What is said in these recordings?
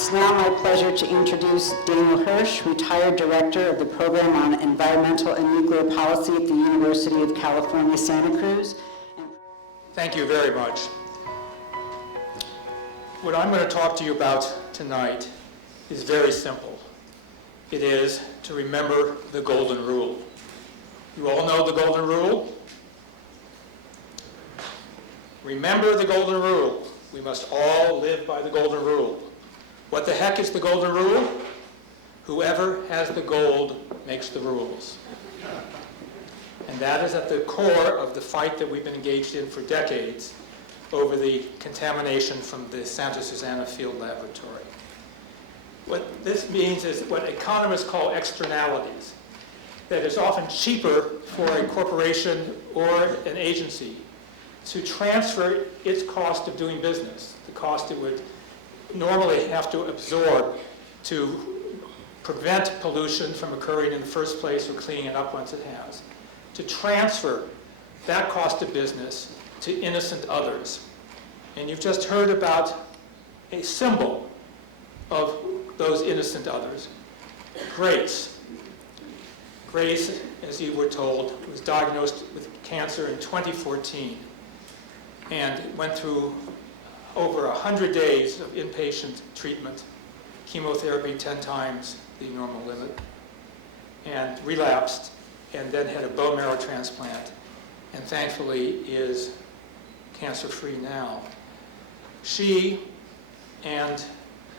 It's now my pleasure to introduce Daniel Hirsch, retired director of the Program on Environmental and Nuclear Policy at the University of California, Santa Cruz. Thank you very much. What I'm going to talk to you about tonight is very simple. It is to remember the golden rule. You all know the golden rule? Remember the golden rule. We must all live by the golden rule. What the heck is the golden rule? Whoever has the gold makes the rules. And that is at the core of the fight that we've been engaged in for decades over the contamination from the Santa Susana Field Laboratory. What this means is what economists call externalities. That it's often cheaper for a corporation or an agency to transfer its cost of doing business, the cost it would normally have to absorb to prevent pollution from occurring in the first place or cleaning it up once it has, to transfer that cost of business to innocent others. And you've just heard about a symbol of those innocent others, Grace. Grace, as you were told, was diagnosed with cancer in 2014 and went through over 100 days of inpatient treatment, chemotherapy 10 times the normal limit, and relapsed, and then had a bone marrow transplant, and thankfully is cancer-free now. She and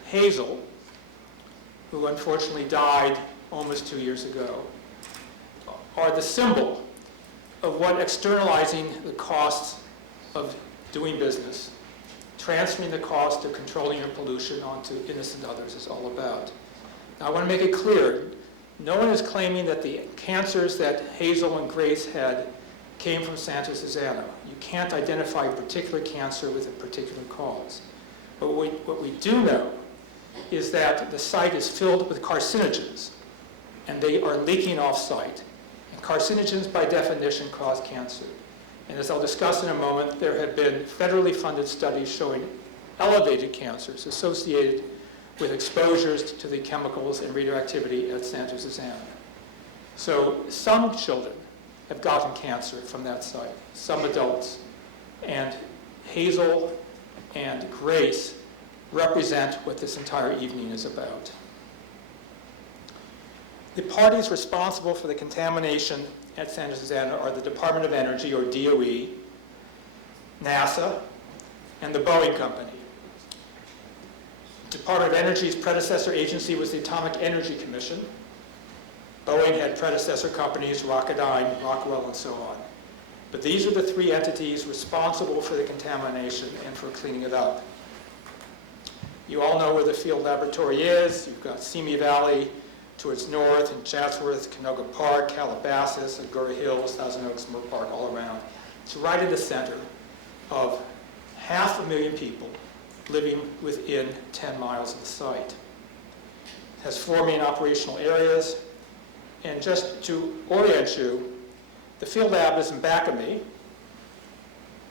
Hazel, who unfortunately died almost 2 years ago, are the symbol of what externalizing the costs of doing business, transferring the cost of controlling your pollution onto innocent others is all about. Now, I want to make it clear, no one is claiming that the cancers that Hazel and Grace had came from Santa Susana. You can't identify a particular cancer with a particular cause. But what we do know is that the site is filled with carcinogens, and they are leaking off-site. And carcinogens, by definition, cause cancer. And as I'll discuss in a moment, there have been federally funded studies showing elevated cancers associated with exposures to the chemicals and radioactivity at Santa Susana. So some children have gotten cancer from that site, some adults. And Hazel and Grace represent what this entire evening is about. The parties responsible for the contamination at Santa Susana are the Department of Energy, or DOE, NASA, and the Boeing Company. Department of Energy's predecessor agency was the Atomic Energy Commission. Boeing had predecessor companies, Rocketdyne, Rockwell, and so on. But these are the three entities responsible for the contamination and for cleaning it up. You all know where the field laboratory is. You've got Simi Valley to its north, and Chatsworth, Canoga Park, Calabasas, Agoura Hills, Thousand Oaks, Moore Park, all around. It's right in the center of 500,000 people living within 10 miles of the site. It has 4 main operational areas. And just to orient you, the field lab is in back of me.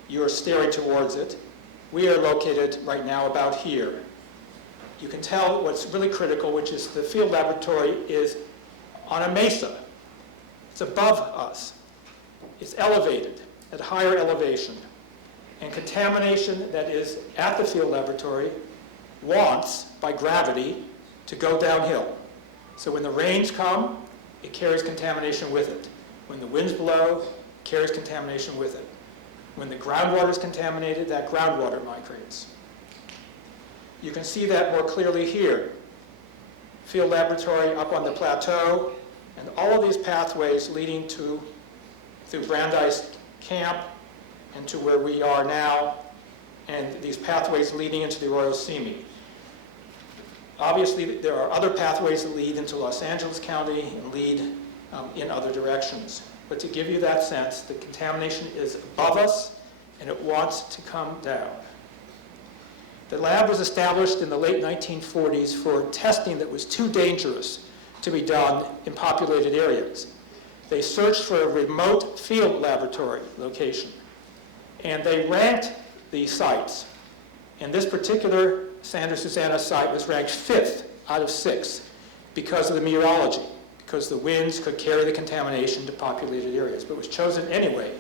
You're staring towards it. We are located right now about here. You can tell what's really critical, which is the field laboratory is on a mesa. It's above us. It's elevated at higher elevation. And contamination that is at the field laboratory wants, by gravity, to go downhill. So when the rains come, it carries contamination with it. When the winds blow, it carries contamination with it. When the groundwater is contaminated, that groundwater migrates. You can see that more clearly here. Field laboratory up on the plateau, and all of these pathways leading through Brandeis Camp and to where we are now, and these pathways leading into the Arroyo Simi. Obviously, there are other pathways that lead into Los Angeles County and lead in other directions. But to give you that sense, the contamination is above us, and it wants to come down. The lab was established in the late 1940s for testing that was too dangerous to be done in populated areas. They searched for a remote field laboratory location, and they ranked these sites. And this particular Santa Susana site was ranked 5th out of 6 because of the meteorology, because the winds could carry the contamination to populated areas, but was chosen anyway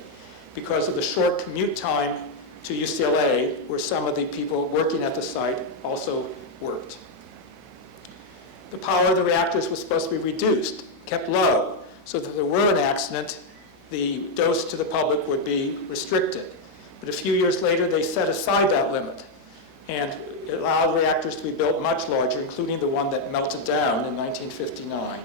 because of the short commute time to UCLA, where some of the people working at the site also worked. The power of the reactors was supposed to be reduced, kept low, so that if there were an accident, the dose to the public would be restricted. But a few years later, they set aside that limit and allowed reactors to be built much larger, including the one that melted down in 1959.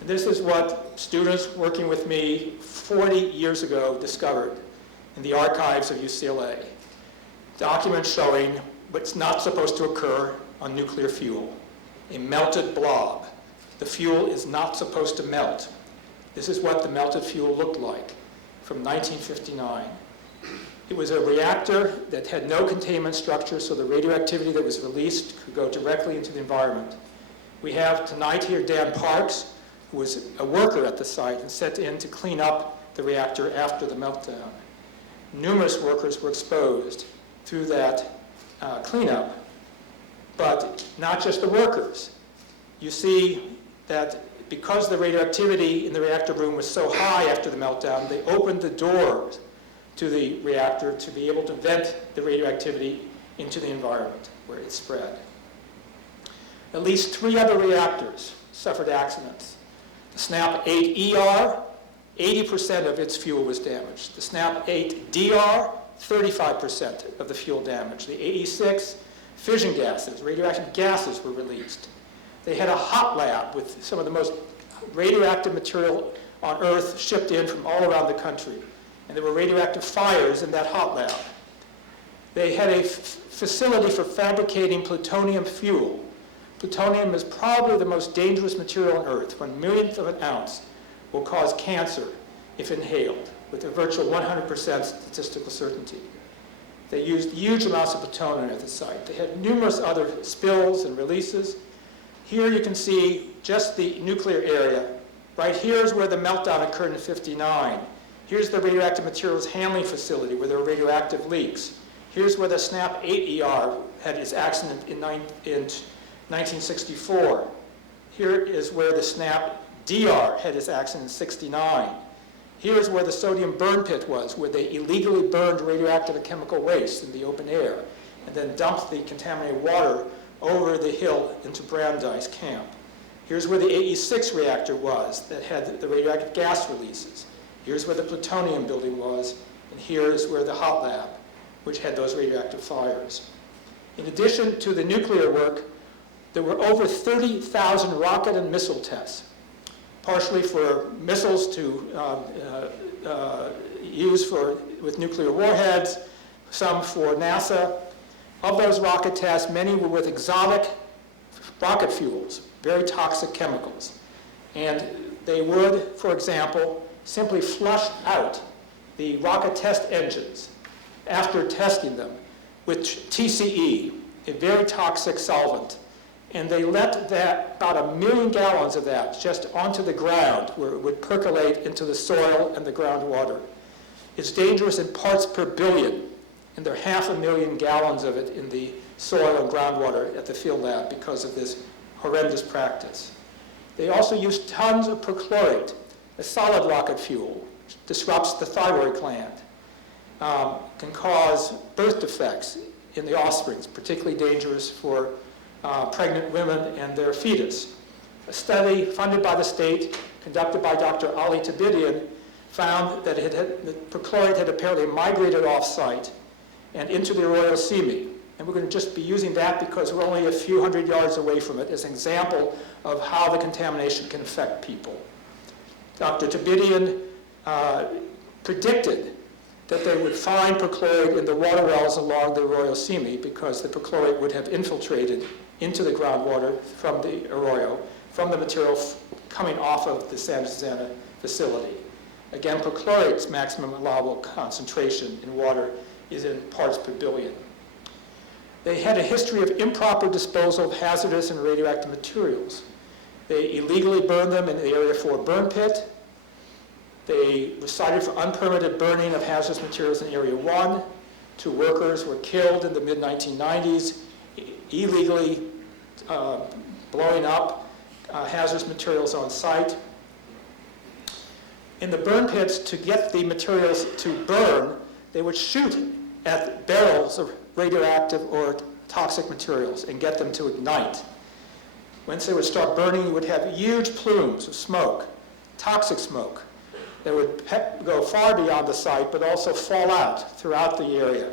And this is what students working with me 40 years ago discovered in the archives of UCLA. Documents showing what's not supposed to occur on nuclear fuel, a melted blob. The fuel is not supposed to melt. This is what the melted fuel looked like from 1959. It was a reactor that had no containment structure, so the radioactivity that was released could go directly into the environment. We have tonight here Dan Parks, who was a worker at the site and sent in to clean up the reactor after the meltdown. Numerous workers were exposed through that cleanup, but not just the workers. You see that because the radioactivity in the reactor room was so high after the meltdown, they opened the doors to the reactor to be able to vent the radioactivity into the environment where it spread. At least 3 other reactors suffered accidents. The SNAP-8ER, 80% of its fuel was damaged. The SNAP-8DR, 35% of the fuel damaged. The AE6, fission gases, radioactive gases were released. They had a hot lab with some of the most radioactive material on Earth shipped in from all around the country. And there were radioactive fires in that hot lab. They had a facility for fabricating plutonium fuel. Plutonium is probably the most dangerous material on Earth. 1 millionth of an ounce will cause cancer if inhaled, with a virtual 100% statistical certainty. They used huge amounts of plutonium at the site. They had numerous other spills and releases. Here you can see just the nuclear area. Right here is where the meltdown occurred in '59. Here's the radioactive materials handling facility where there were radioactive leaks. Here's where the SNAP-8ER had its accident in 1964. Here is where the SNAP-DR had its accident in '69. Here's where the sodium burn pit was, where they illegally burned radioactive and chemical waste in the open air, and then dumped the contaminated water over the hill into Brandeis Camp. Here's where the AE6 reactor was that had the radioactive gas releases. Here's where the plutonium building was, and here is where the hot lab, which had those radioactive fires. In addition to the nuclear work, there were over 30,000 rocket and missile tests, partially for missiles to use with nuclear warheads, some for NASA. Of those rocket tests, many were with exotic rocket fuels, very toxic chemicals. And they would, for example, simply flush out the rocket test engines after testing them with TCE, a very toxic solvent. And they let that, about 1 million gallons of that, just onto the ground where it would percolate into the soil and the groundwater. It's dangerous in parts per billion, and there are 500,000 gallons of it in the soil and groundwater at the field lab because of this horrendous practice. They also use tons of perchlorate, a solid rocket fuel, which disrupts the thyroid gland, can cause birth defects in the offspring, particularly dangerous for pregnant women and their fetus. A study funded by the state, conducted by Dr. Ali Tabidian, found that the perchlorate had apparently migrated off-site and into the Arroyo Simi. And we're going to just be using that because we're only a few hundred yards away from it as an example of how the contamination can affect people. Dr. Tabidian predicted that they would find perchlorate in the water wells along the Arroyo Simi because the perchlorate would have infiltrated into the groundwater from the arroyo, from the material coming off of the Santa Susana facility. Again, perchlorate's maximum allowable concentration in water is in parts per billion. They had a history of improper disposal of hazardous and radioactive materials. They illegally burned them in the Area 4 burn pit. They were cited for unpermitted burning of hazardous materials in Area 1. 2 workers were killed in the mid-1990s, illegally blowing up hazardous materials on site. In the burn pits, to get the materials to burn, they would shoot at barrels of radioactive or toxic materials and get them to ignite. Once they would start burning, you would have huge plumes of smoke, toxic smoke, that would go far beyond the site, but also fall out throughout the area.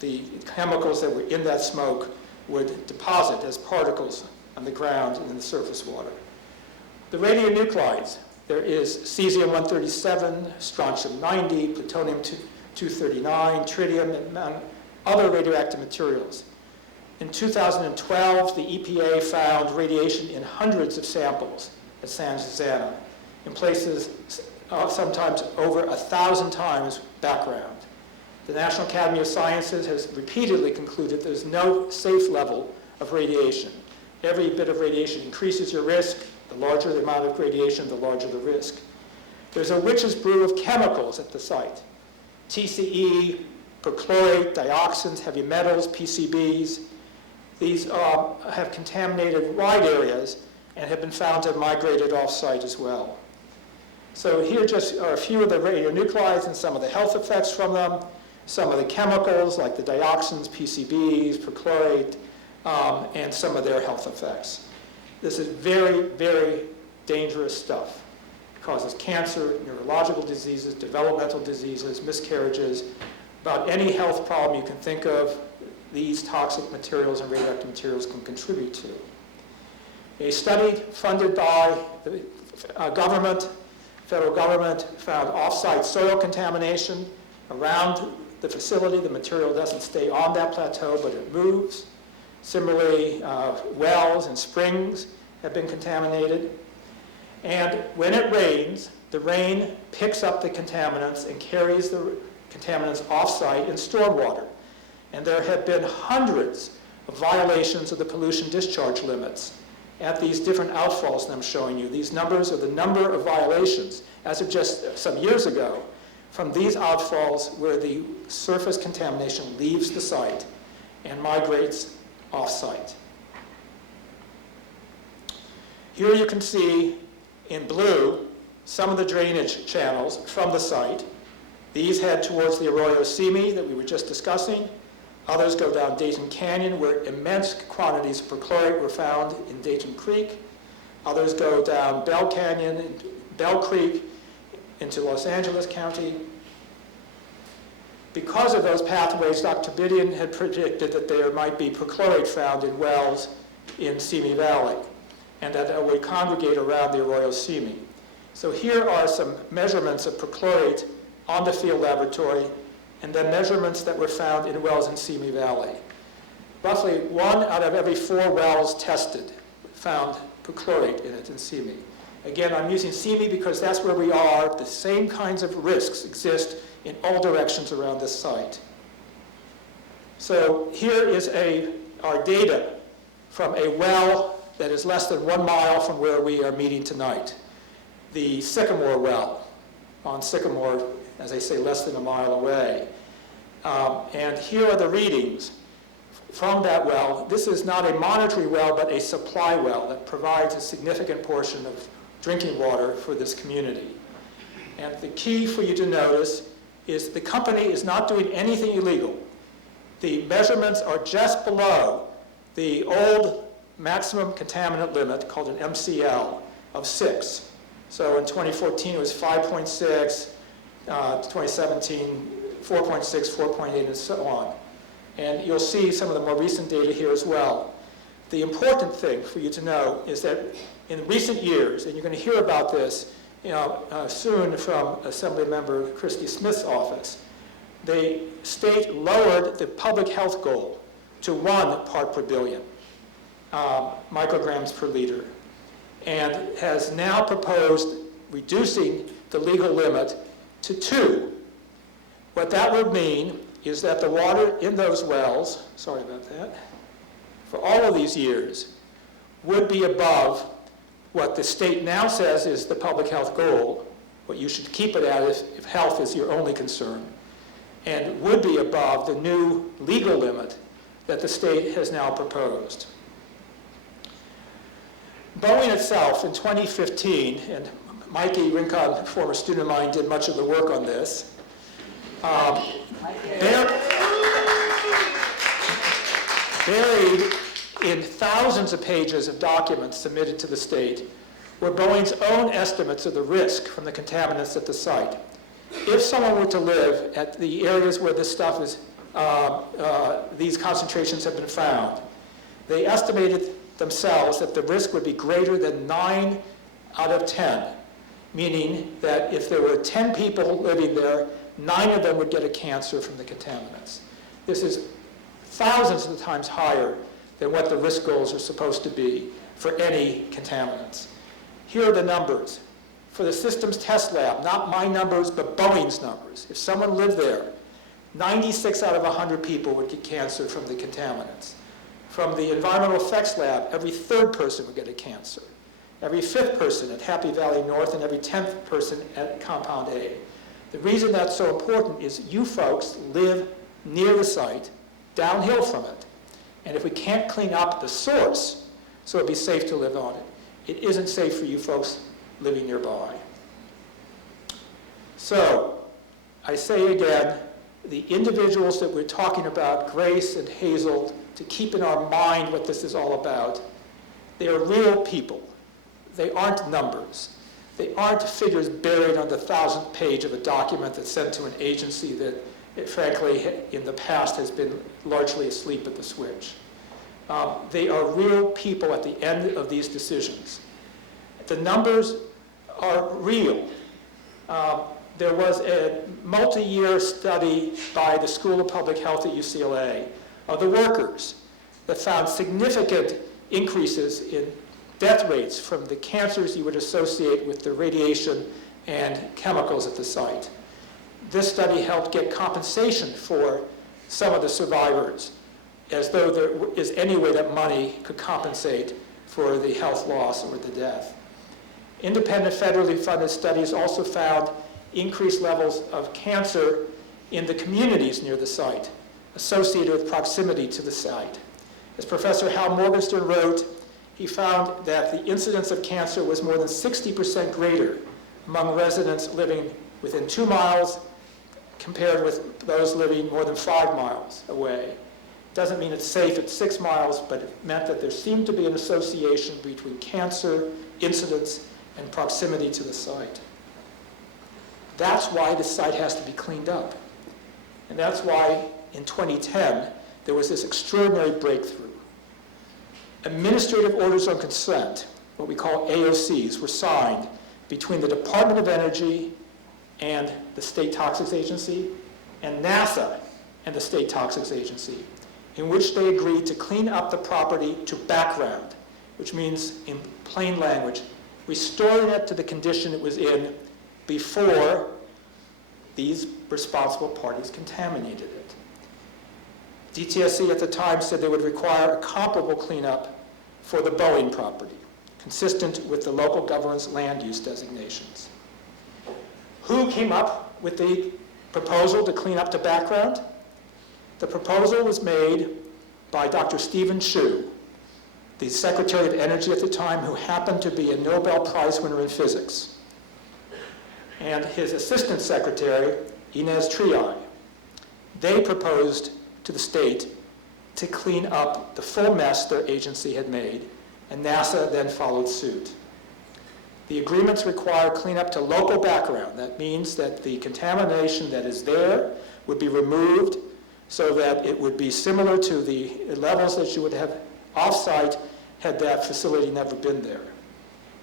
The chemicals that were in that smoke would deposit as particles on the ground and in the surface water. The radionuclides, there is cesium-137, strontium-90, plutonium-239, tritium, and other radioactive materials. In 2012, the EPA found radiation in hundreds of samples at Santa Susana, in places sometimes over 1,000 times background. The National Academy of Sciences has repeatedly concluded there's no safe level of radiation. Every bit of radiation increases your risk. The larger the amount of radiation, the larger the risk. There's a witch's brew of chemicals at the site. TCE, perchlorate, dioxins, heavy metals, PCBs. These have contaminated wide areas and have been found to have migrated off-site as well. So here just are a few of the radionuclides and some of the health effects from them, some of the chemicals like the dioxins, PCBs, perchlorate, and some of their health effects. This is very, very dangerous stuff. It causes cancer, neurological diseases, developmental diseases, miscarriages. About any health problem you can think of, these toxic materials and radioactive materials can contribute to. A study funded by the federal government, found off-site soil contamination around the facility. The material doesn't stay on that plateau, but it moves. Similarly, wells and springs have been contaminated. And when it rains, the rain picks up the contaminants and carries the contaminants off-site in stormwater. And there have been hundreds of violations of the pollution discharge limits at these different outfalls that I'm showing you. These numbers are the number of violations as of just some years ago from these outfalls where the surface contamination leaves the site and migrates off-site. Here you can see in blue some of the drainage channels from the site. These head towards the Arroyo Simi that we were just discussing. Others go down Dayton Canyon, where immense quantities of perchlorate were found in Dayton Creek. Others go down Bell Canyon, Bell Creek, into Los Angeles County. Because of those pathways, Dr. Bidian had predicted that there might be perchlorate found in wells in Simi Valley, and that it would congregate around the Arroyo Simi. So here are some measurements of perchlorate on the field laboratory, and then measurements that were found in wells in Simi Valley. Roughly 1 out of every 4 wells tested found perchlorate in it in Simi. Again, I'm using Simi because that's where we are. The same kinds of risks exist in all directions around this site. So here is our data from a well that is less than 1 mile from where we are meeting tonight. The Sycamore well on Sycamore, as I say, less than a mile away. And here are the readings from that well. This is not a monitoring well, but a supply well that provides a significant portion of drinking water for this community. And the key for you to notice is the company is not doing anything illegal. The measurements are just below the old maximum contaminant limit, called an MCL, of 6. So in 2014 it was 5.6, 2017 4.6, 4.8, and so on. And you'll see some of the more recent data here as well. The important thing for you to know is that in recent years, and you're going to hear about this soon from Assemblymember Christy Smith's office, the state lowered the public health goal to 1 part per billion micrograms per liter, and has now proposed reducing the legal limit to 2. What that would mean is that the water in those wells, sorry about that, for all of these years, would be above what the state now says is the public health goal, what you should keep it at if health is your only concern. and would be above the new legal limit that the state has now proposed. Boeing itself in 2015, and Mikey Rincon, former student of mine, did much of the work on this, buried in thousands of pages of documents submitted to the state were Boeing's own estimates of the risk from the contaminants at the site. If someone were to live at the areas where this stuff is, these concentrations have been found, they estimated themselves that the risk would be greater than 9 out of 10, meaning that if there were 10 people living there, 9 of them would get a cancer from the contaminants. This is thousands of times higher than what the risk goals are supposed to be for any contaminants. Here are the numbers. For the systems test lab, not my numbers, but Boeing's numbers. If someone lived there, 96 out of 100 people would get cancer from the contaminants. From the environmental effects lab, every 3rd person would get a cancer. Every 5th person at Happy Valley North and every 10th person at Compound A. The reason that's so important is you folks live near the site, downhill from it. And if we can't clean up the source so it'd be safe to live on it, it isn't safe for you folks living nearby. So, I say again, the individuals that we're talking about, Grace and Hazel, to keep in our mind what this is all about, they are real people. They aren't numbers. They aren't figures buried on the 1,000th page of a document that's sent to an agency that, frankly, in the past has been largely asleep at the switch. They are real people at the end of these decisions. The numbers are real. There was a multi-year study by the School of Public Health at UCLA of the workers that found significant increases in death rates from the cancers you would associate with the radiation and chemicals at the site. This study helped get compensation for some of the survivors, as though there is any way that money could compensate for the health loss or the death. Independent federally funded studies also found increased levels of cancer in the communities near the site, associated with proximity to the site. As Professor Hal Morgenstern wrote, he found that the incidence of cancer was more than 60% greater among residents living within 2 miles compared with those living more than 5 miles away. Doesn't mean it's safe at 6 miles, but it meant that there seemed to be an association between cancer, incidence, and proximity to the site. That's why the site has to be cleaned up. And that's why in 2010, there was this extraordinary breakthrough. Administrative orders on consent, what we call AOCs, were signed between the Department of Energy and the State Toxics Agency and NASA and the State Toxics Agency, in which they agreed to clean up the property to background, which means, in plain language, restoring it to the condition it was in before these responsible parties contaminated it. DTSC at the time said they would require a comparable cleanup for the Boeing property, consistent with the local government's land use designations. Who came up with the proposal to clean up to background? The proposal was made by Dr. Stephen Chu, the Secretary of Energy at the time, who happened to be a Nobel Prize winner in physics, and his assistant secretary, Inez Triai. They proposed to the state to clean up the full mess their agency had made, and NASA then followed suit. The agreements require cleanup to local background. That means that the contamination that is there would be removed so that it would be similar to the levels that you would have off-site had that facility never been there.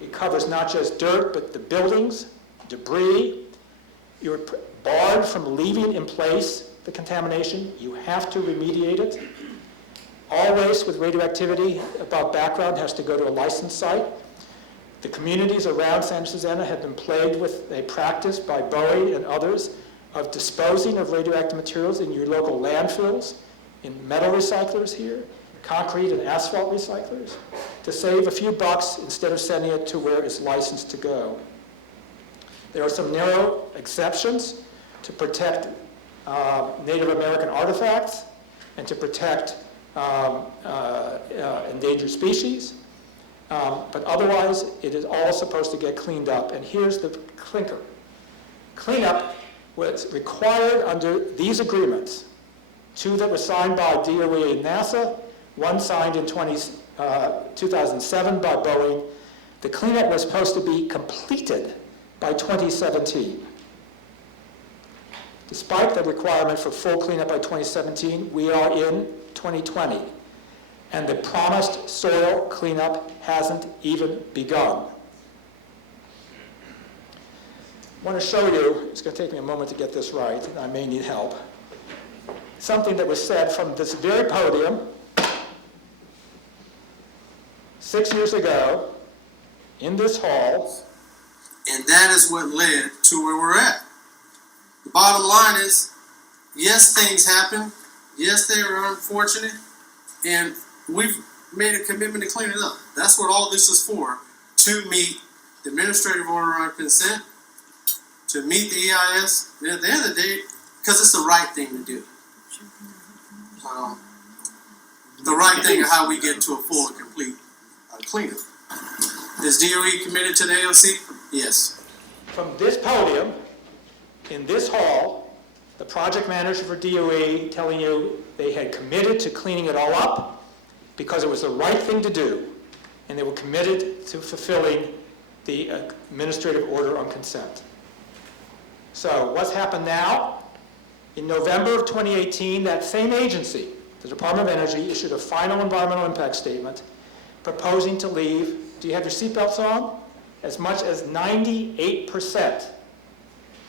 It covers not just dirt, but the buildings, debris. You're barred from leaving in place the contamination. You have to remediate it. All waste with radioactivity above background has to go to a licensed site. The communities around Santa Susana have been plagued with a practice by Boeing and others of disposing of radioactive materials in your local landfills, in metal recyclers here, concrete and asphalt recyclers, to save a few bucks instead of sending it to where it's licensed to go. There are some narrow exceptions to protect Native American artifacts and to protect endangered species. But otherwise, it is all supposed to get cleaned up. And here's the clinker. Cleanup was required under these agreements, 2 that were signed by DOE and NASA, 1 signed in 2007 by Boeing. The cleanup was supposed to be completed by 2017. Despite the requirement for full cleanup by 2017, we are in 2020, and the promised soil cleanup hasn't even begun. I want to show you, it's going to take me a moment to get this right, and I may need help, something that was said from this very podium 6 years ago in this hall. And that is what led to where we're at. The bottom line is, yes, things happen. Yes, they are unfortunate. And we've made a commitment to clean it up. That's what all this is for, to meet the administrative order on consent, to meet the EIS. And at the end of the day, because it's the right thing to do. The right thing of how we get to a full and complete cleanup. Is DOE committed to the AOC? Yes. From this podium, in this hall, the project manager for DOE telling you they had committed to cleaning it all up because it was the right thing to do, and they were committed to fulfilling the administrative order on consent. So what's happened now? In November of 2018, that same agency, the Department of Energy, issued a final environmental impact statement proposing to leave, do you have your seatbelts on? As much as 98%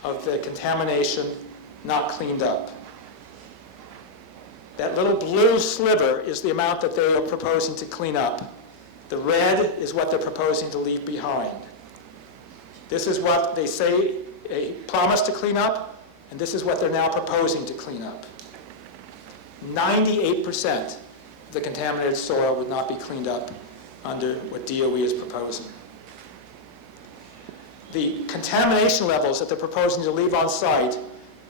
of the contamination not cleaned up. That little blue sliver is the amount that they are proposing to clean up. The red is what they're proposing to leave behind. This is what they say a promise to clean up, and this is what they're now proposing to clean up. 98% of the contaminated soil would not be cleaned up under what DOE is proposing. The contamination levels that they're proposing to leave on site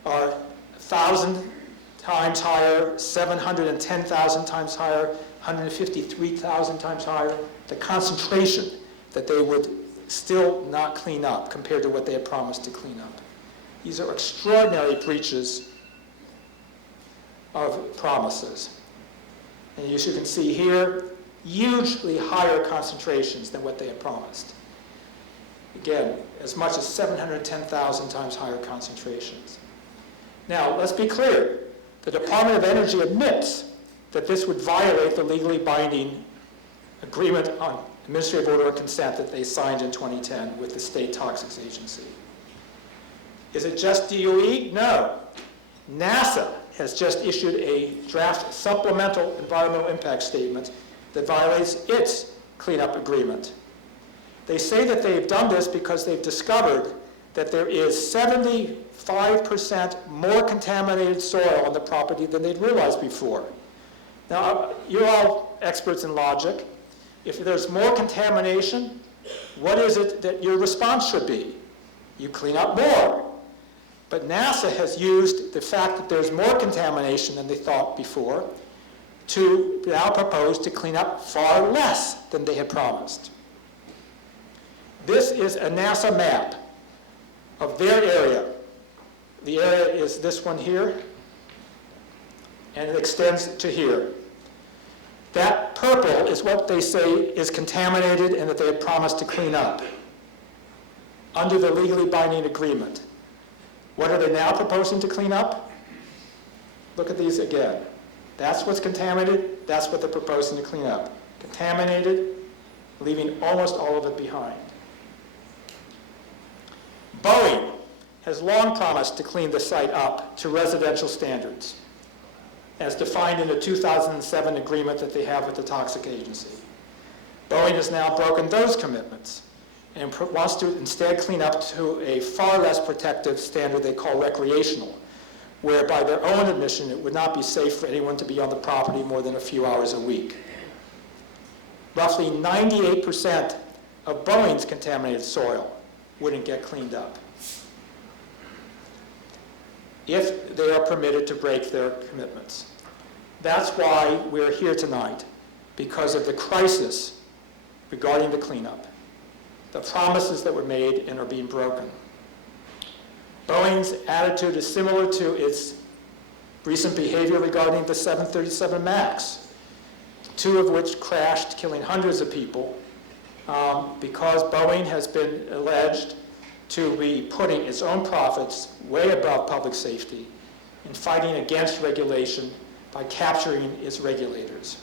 are 1,000 times higher, 710,000 times higher, 153,000 times higher. The concentration that they would still not clean up compared to what they had promised to clean up. These are extraordinary breaches of promises. And as you can see here, hugely higher concentrations than what they had promised. Again, as much as 710,000 times higher concentrations. Now, let's be clear. The Department of Energy admits that this would violate the legally binding agreement on administrative order of consent that they signed in 2010 with the State Toxics Agency. Is it just DOE? No. NASA has just issued a draft supplemental environmental impact statement that violates its cleanup agreement. They say that they've done this because they've discovered that there is 75% more contaminated soil on the property than they'd realized before. Now, you're all experts in logic. If there's more contamination, what is it that your response should be? You clean up more. But NASA has used the fact that there's more contamination than they thought before to now propose to clean up far less than they had promised. This is a NASA map of their area. The area is this one here, and it extends to here. That purple is what they say is contaminated and that they had promised to clean up under the legally binding agreement. What are they now proposing to clean up? Look at these again. That's what's contaminated. That's what they're proposing to clean up. Contaminated, leaving almost all of it behind. Boeing has long promised to clean the site up to residential standards, as defined in the 2007 agreement that they have with the Toxic Agency. Boeing has now broken those commitments and wants to instead clean up to a far less protective standard they call recreational, where by their own admission it would not be safe for anyone to be on the property more than a few hours a week. Roughly 98% of Boeing's contaminated soil wouldn't get cleaned up. if they are permitted to break their commitments. That's why we're here tonight, because of the crisis regarding the cleanup, the promises that were made and are being broken. Boeing's attitude is similar to its recent behavior regarding the 737 MAX, two of which crashed, killing hundreds of people, because Boeing has been alleged to be putting its own profits way above public safety and fighting against regulation by capturing its regulators.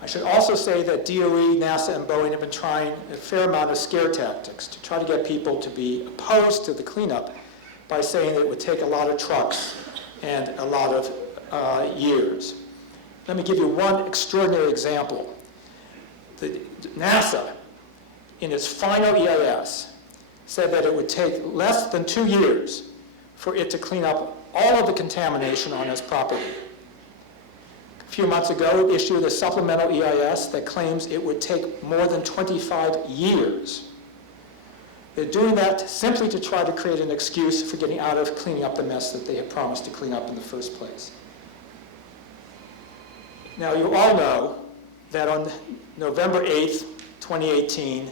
I should also say that DOE, NASA, and Boeing have been trying a fair amount of scare tactics to try to get people to be opposed to the cleanup by saying that it would take a lot of trucks and a lot of years. Let me give you one extraordinary example. NASA, in its final EIS, said that it would take less than 2 years for it to clean up all of the contamination on its property. A few months ago, it issued a supplemental EIS that claims it would take more than 25 years. They're doing that simply to try to create an excuse for getting out of cleaning up the mess that they had promised to clean up in the first place. Now, you all know that on November 8th, 2018,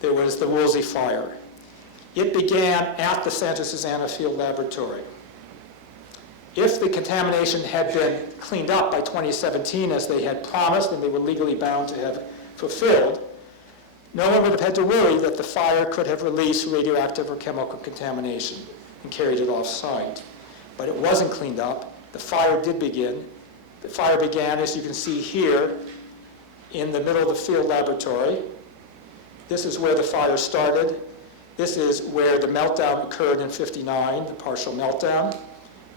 there was the WOOLSEY fire. It began at the Santa Susana Field Laboratory. If the contamination had been cleaned up by 2017, as they had promised and they were legally bound to have fulfilled, no one would have had to worry that the fire could have released radioactive or chemical contamination and carried it off-site. But it wasn't cleaned up. The fire did begin. The fire began, as you can see here, in the middle of the field laboratory. This is where the fire started. This is where the meltdown occurred in '59, the partial meltdown.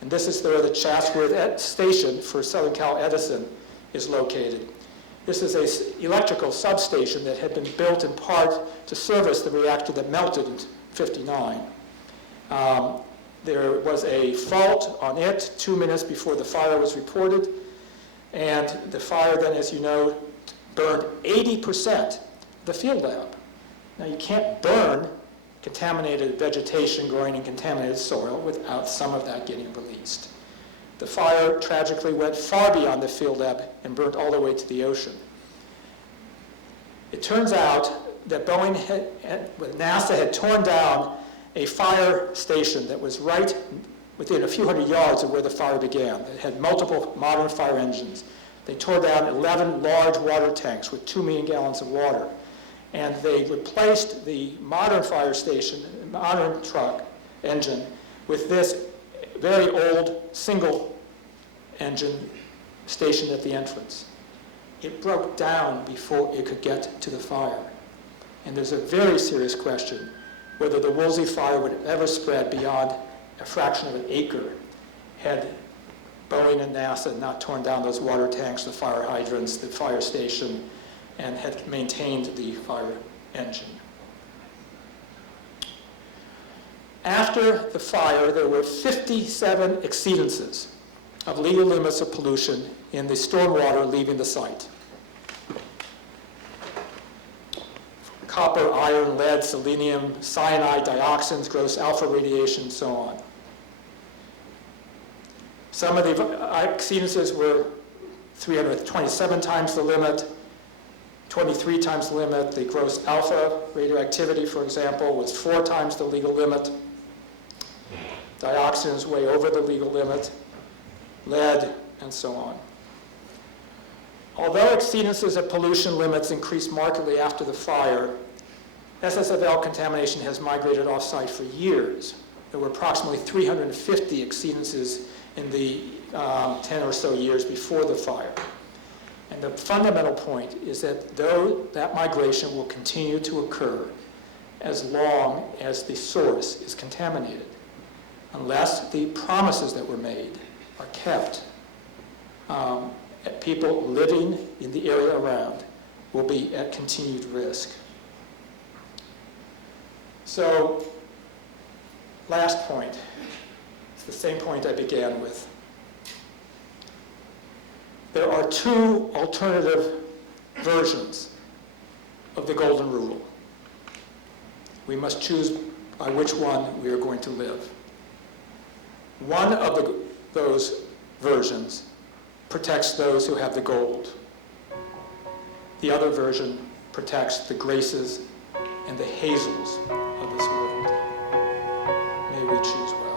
And this is where the Chatsworth station for Southern Cal Edison is located. This is an electrical substation that had been built in part to service the reactor that melted in '59. There was a fault on it 2 minutes before the fire was reported, and the fire then, as you know, burned 80% of the field lab. Now, you can't burn contaminated vegetation growing in contaminated soil without some of that getting released. The fire tragically went far beyond the field lab and burned all the way to the ocean. It turns out that NASA had torn down a fire station that was right within a few hundred yards of where the fire began. It had multiple modern fire engines. They tore down 11 large water tanks with 2 million gallons of water. And they replaced the modern fire station, modern truck engine, with this very old single engine stationed at the entrance. It broke down before it could get to the fire. And there's a very serious question whether the WOOLSEY fire would have ever spread beyond a fraction of an acre had Boeing and NASA not torn down those water tanks, the fire hydrants, the fire station, and had maintained the fire engine. After the fire, there were 57 exceedances of legal limits of pollution in the stormwater leaving the site. Copper, iron, lead, selenium, cyanide, dioxins, gross alpha radiation, and so on. Some of the exceedances were 327 times the limit, 23 times the limit. The gross alpha radioactivity, for example, was 4 times the legal limit. Dioxins way over the legal limit, lead, and so on. Although exceedances of pollution limits increased markedly after the fire, SSFL contamination has migrated off-site for years. There were approximately 350 exceedances in the 10 or so years before the fire. And the fundamental point is that though that migration will continue to occur as long as the source is contaminated, unless the promises that were made are kept, people living in the area around will be at continued risk. So, last point. It's the same point I began with. There are 2 alternative versions of the golden rule. We must choose by which one we are going to live. One of those versions protects those who have the gold. The other version protects the Graces and the Hazels of this world. May we choose well.